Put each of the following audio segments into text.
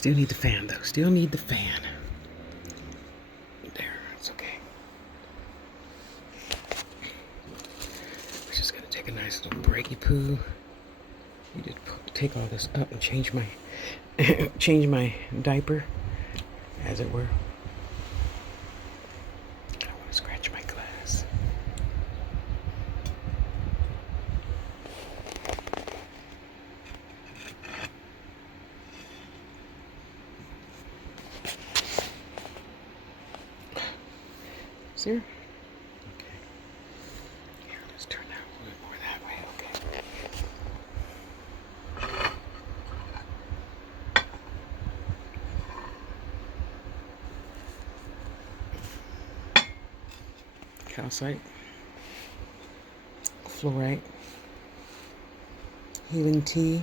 Still need the fan, though. Still need the fan. There, it's okay. We're just gonna take a nice little breaky poo. You just take all this up and change my change my diaper, as it were. I want to scratch my glass. See? Okay. Here, let's turn that a little bit more that way. Okay. Calcite, fluorite, healing tea,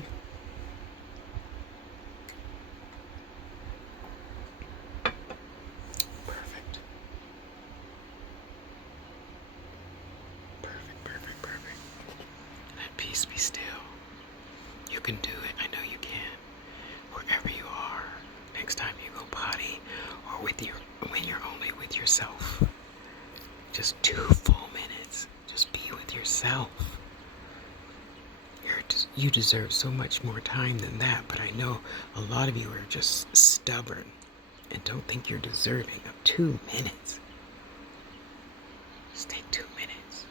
perfect. Let peace be still. You can do it. I know you can. Wherever you are, next time you go potty, or when you're only with yourself. Just 2 full minutes. Just be with yourself. You deserve so much more time than that, but I know a lot of you are just stubborn and don't think you're deserving of 2 minutes. Just take 2 minutes.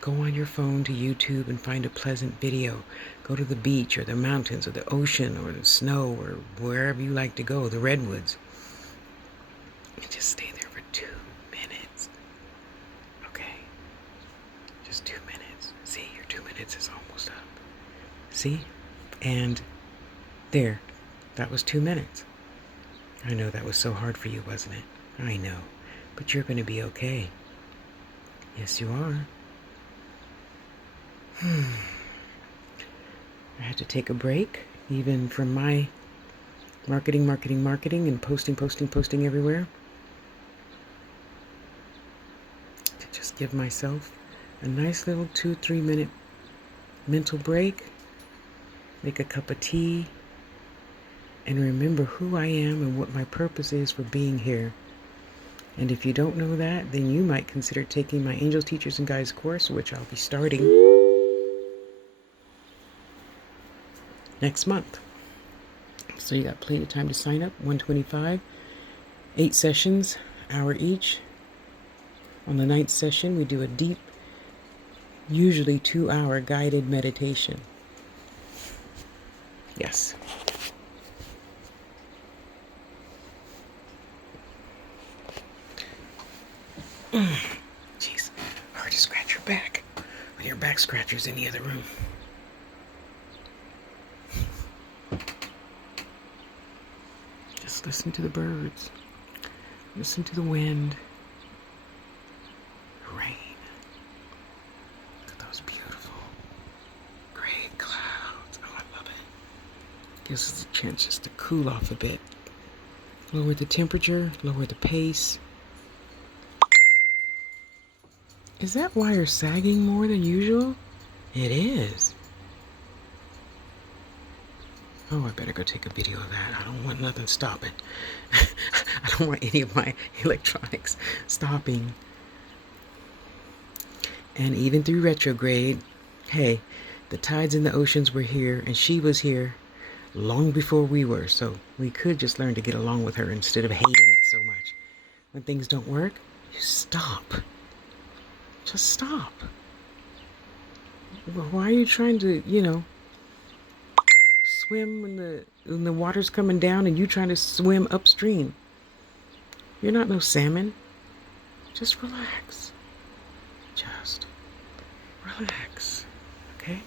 Go on your phone to YouTube and find a pleasant video. Go to the beach or the mountains or the ocean or the snow or wherever you like to go, the redwoods. And just stay there for 2 minutes. Okay? Just 2 minutes. See, your 2 minutes is almost up. See? And there. That was 2 minutes. I know that was so hard for you, wasn't it? I know. But you're going to be okay. Yes, you are. I had to take a break, even from my marketing, and posting everywhere. To just give myself a nice little 2-3 minute mental break, make a cup of tea, and remember who I am and what my purpose is for being here. And if you don't know that, then you might consider taking my Angels, Teachers, and Guides course, which I'll be starting next month. So you got plenty of time to sign up. $125, 8 sessions, hour each. On the 9th session, we do a deep, usually 2-hour guided meditation. Yes. Jeez, hard to scratch your back when your back scratcher's in the other room. Just listen to the birds. Listen to the wind. Rain. Look at those beautiful gray clouds. Oh, I love it. Gives us a chance just to cool off a bit. Lower the temperature, lower the pace. Is that wire sagging more than usual? It is. Oh, I better go take a video of that. I don't want nothing stopping. I don't want any of my electronics stopping. And even through retrograde, hey, the tides in the oceans were here, and she was here long before we were, so we could just learn to get along with her instead of hating it so much. When things don't work, you stop. Just stop. Why are you trying to, swim when the water's coming down and you trying to swim upstream? You're not no salmon. Just relax. Just relax. Okay?